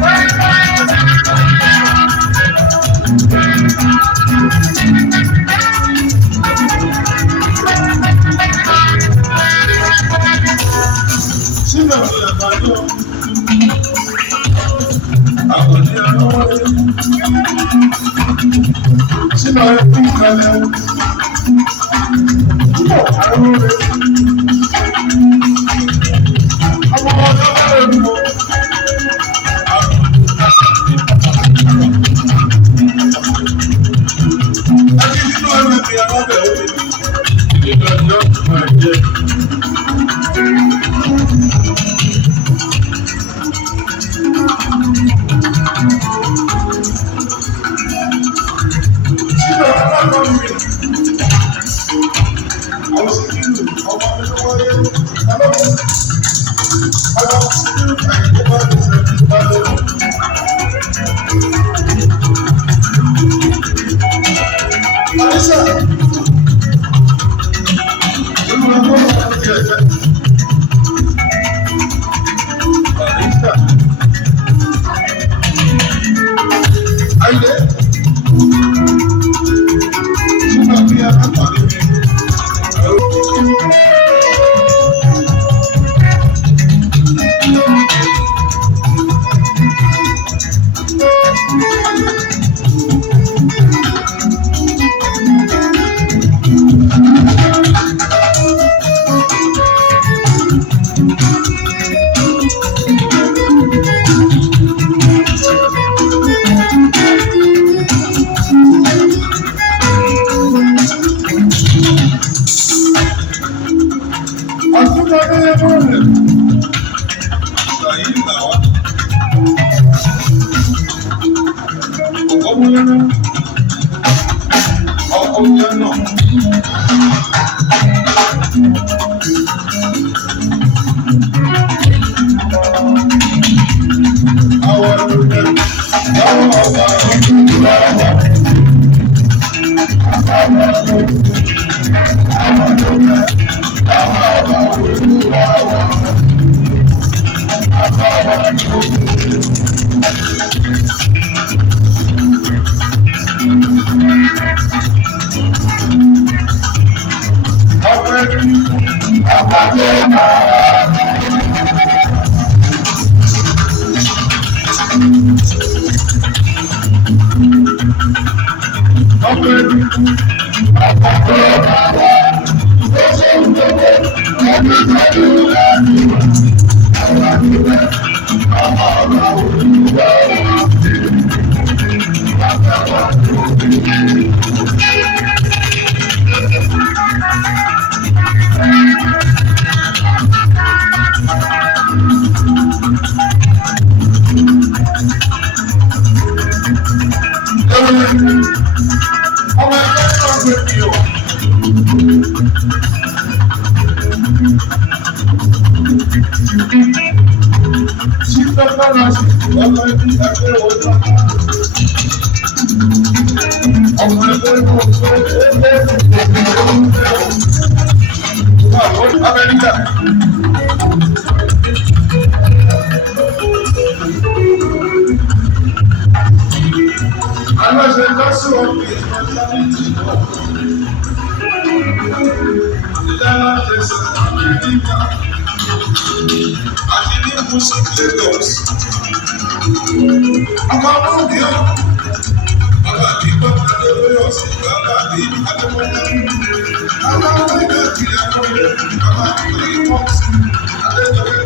Bye. Sínú ẹbí ìkàlẹ̀ púpọ̀ àrùn rẹ̀. Ọmọ ọjọ́ bẹ̀rẹ̀ mú. Ẹbí nínú ẹbí mi alábẹ̀ omi. Nínú ẹjọ́ máa jẹ́. Sínú alábẹ̀ mi. Àwọn sì kí lù ọmọ mi ló wọlé. Alábẹ̀. Àwọn sì kí lù àyíkó bá lè ṣe ìgbà lọ́wọ́. Àdìsá. Olùrànlọ́wọ́ ọ̀hún ti ẹ̀jẹ̀. Àdìsá. Ayé. Sínú àbí akápàdé mi. Àtúntàdé ẹ̀fọ́ rẹ̀. Ṣàyí là wá. Ọ̀pọ̀ múlẹ̀ náà. Ọkọ̀ múlẹ̀ náà. Àwọn ọ̀dọ́ àwọn ọ̀gá ọmọ ẹgbẹ́ náà gbé mi o. Tí pẹ́pẹ́ náà sì ọmọ ẹbí ẹgbẹ́ ọjọ́. Ọmọ ẹgbẹ́ náà gbé ẹgbẹ́ Amẹ́ríkà. Aláṣẹ lọ́sùn ọ̀gbìn ìfọ̀sánìtì náà. Ìdáná tẹ̀sán Amẹ́ríkà. Àti ní Musin Lagos. Ọmọ ọmọdé ọ̀. Bàbá mi gbọ́ pàdé lórí ọ̀sìn bàbá mi Adémọ́lá. Bàbá mi gbà kiri akọ́lé. Bàbá mi kò ní pọ́ọ̀sì. Adéjọ́wé.